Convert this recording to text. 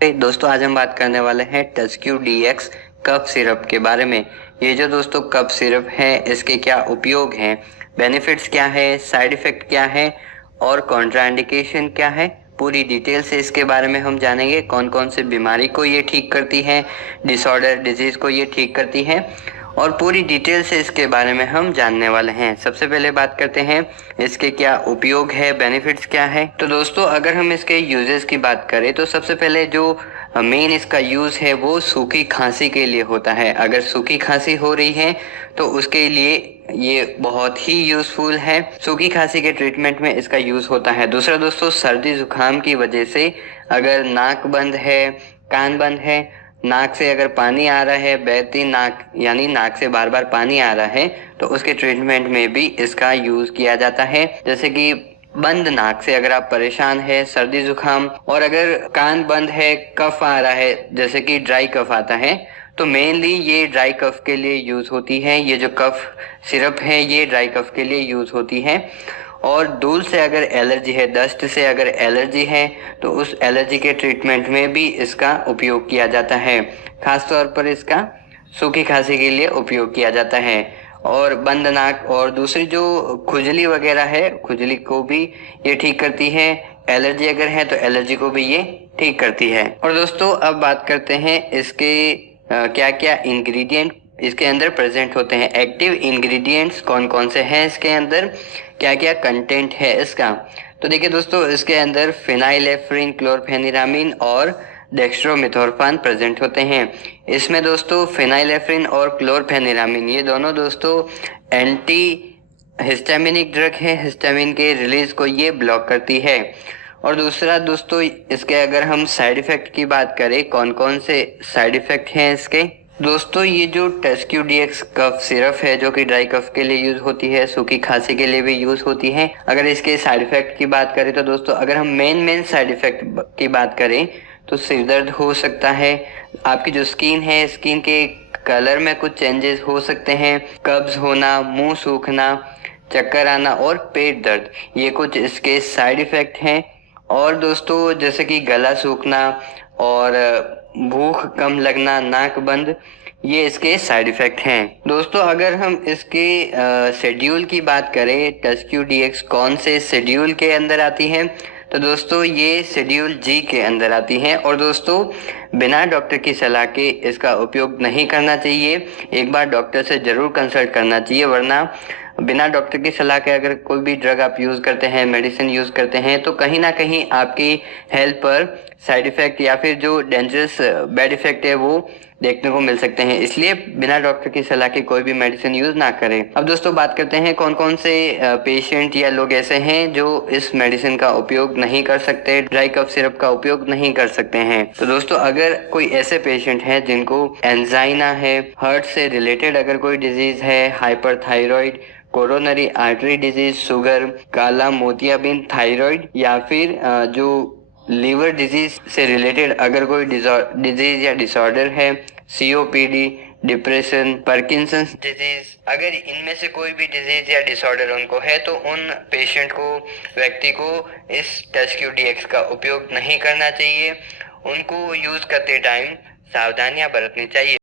दोस्तों आज हम बात करने वाले हैं टस्क्यू डीएक्स कफ सिरप के बारे में। ये जो दोस्तों कफ सिरप है इसके क्या उपयोग हैं, बेनिफिट्स क्या है, साइड इफेक्ट क्या है और कॉन्ट्राइंडिकेशन क्या है, पूरी डिटेल से इसके बारे में हम जानेंगे। कौन कौन से बीमारी को ये ठीक करती है, डिसऑर्डर डिजीज को ये ठीक करती है और पूरी डिटेल से इसके बारे में हम जानने वाले हैं। सबसे पहले बात करते हैं इसके क्या उपयोग है, बेनिफिट्स क्या है। तो दोस्तों अगर हम इसके यूजेस की बात करें तो सबसे पहले जो मेन इसका यूज़ है वो सूखी खांसी के लिए होता है। अगर सूखी खांसी हो रही है तो उसके लिए ये बहुत ही यूज़फुल है। सूखी खांसी के ट्रीटमेंट में इसका यूज़ होता है। दूसरा दोस्तों, सर्दी जुकाम की वजह से अगर नाक बंद है, कान बंद है, नाक से अगर पानी आ रहा है, बहती नाक यानी नाक से बार बार पानी आ रहा है, तो उसके ट्रीटमेंट में भी इसका यूज़ किया जाता है। जैसे कि बंद नाक से अगर आप परेशान है, सर्दी जुकाम, और अगर कान बंद है, कफ आ रहा है, जैसे कि ड्राई कफ आता है, तो मेनली ये ड्राई कफ के लिए यूज़ होती है। ये जो कफ सिरप है ये ड्राई कफ के लिए यूज़ होती है। और धूल से अगर एलर्जी है, डस्ट से अगर एलर्जी है, तो उस एलर्जी के ट्रीटमेंट में भी इसका उपयोग किया जाता है। खास तौर पर इसका सूखी खांसी के लिए उपयोग किया जाता है। और बंद नाक और दूसरी जो खुजली वगैरह है, खुजली को भी ये ठीक करती है। एलर्जी अगर है तो एलर्जी को भी ये ठीक करती है। और दोस्तों अब बात करते हैं इसके क्या क्या इंग्रेडिएंट इसके अंदर प्रेजेंट होते हैं। एक्टिव इंग्रेडिएंट्स कौन कौन से हैं इसके अंदर, क्या क्या कंटेंट है इसका। तो देखिए दोस्तों, इसके अंदर फिनाइलेफ्रिन, क्लोरफेनिरामिन और डेक्स्ट्रोमेथोर्फान प्रेजेंट होते हैं। इसमें दोस्तों फिनाइलेफ्रिन और क्लोरफेनिरामिन ये दोनों दोस्तों एंटी हिस्टामिनिक ड्रग है। हिस्टामिन के रिलीज को ये ब्लॉक करती है। और दूसरा दोस्तों, इसके अगर हम साइड इफेक्ट की बात करें, कौन कौन से साइड इफेक्ट हैं इसके। दोस्तों ये जो टस्क्यू डीएक्स कफ सिरप है जो कि ड्राई कफ के लिए यूज होती है, सूखी खांसी के लिए भी यूज होती है। अगर इसके साइड इफेक्ट की बात करें तो दोस्तों अगर हम मेन साइड इफेक्ट की बात करें तो सिर दर्द हो सकता है, आपकी जो स्किन है, स्किन के कलर में कुछ चेंजेस हो सकते हैं, कब्ज होना, मुंह सूखना, चक्कर आना और पेट दर्द, ये कुछ इसके साइड इफेक्ट हैं। और दोस्तों जैसे कि गला सूखना और भूख कम लगना, नाक बंद, ये इसके साइड इफेक्ट हैं। दोस्तों अगर हम इसके शेड्यूल की बात करें, टस्क्यू डीएक्स कौन से शेड्यूल के अंदर आती है, तो दोस्तों ये शेड्यूल जी के अंदर आती है। और दोस्तों बिना डॉक्टर की सलाह के इसका उपयोग नहीं करना चाहिए। एक बार डॉक्टर से जरूर कंसल्ट करना चाहिए, वरना बिना डॉक्टर की सलाह के अगर कोई भी ड्रग आप यूज़ करते हैं, मेडिसिन यूज़ करते हैं, तो कहीं ना कहीं आपकी हेल्थ पर साइड इफ़ेक्ट या फिर जो डेंजरस बैड इफ़ेक्ट है वो देखने को मिल सकते हैं। इसलिए बिना डॉक्टर की सलाह के कोई भी मेडिसिन यूज़ ना करें। अब दोस्तों बात करते हैं कौन कौन से पेशेंट या लोग ऐसे हैं जो इस मेडिसिन का उपयोग नहीं कर सकते, ड्राई कफ सिरप का उपयोग नहीं कर सकते हैं। तो दोस्तों अगर कोई ऐसे पेशेंट हैं जिनको एंजाइना है, हार्ट से रिलेटेड अगर कोई डिजीज है, हाइपरथायरॉइड, कोरोनरी आर्टरी डिजीज, शुगर, काला मोतियाबिंद थायराइड, या फिर जो लीवर डिजीज से रिलेटेड अगर कोई डिजीज या डिसऑर्डर है, सीओपीडी, डिप्रेशन, पार्किंसंस डिजीज, अगर इनमें से कोई भी डिजीज या डिसऑर्डर उनको है तो उन पेशेंट को, व्यक्ति को इस टस्क्यू डीएक्स का उपयोग नहीं करना चाहिए। उनको यूज करते टाइम सावधानियां बरतनी चाहिए।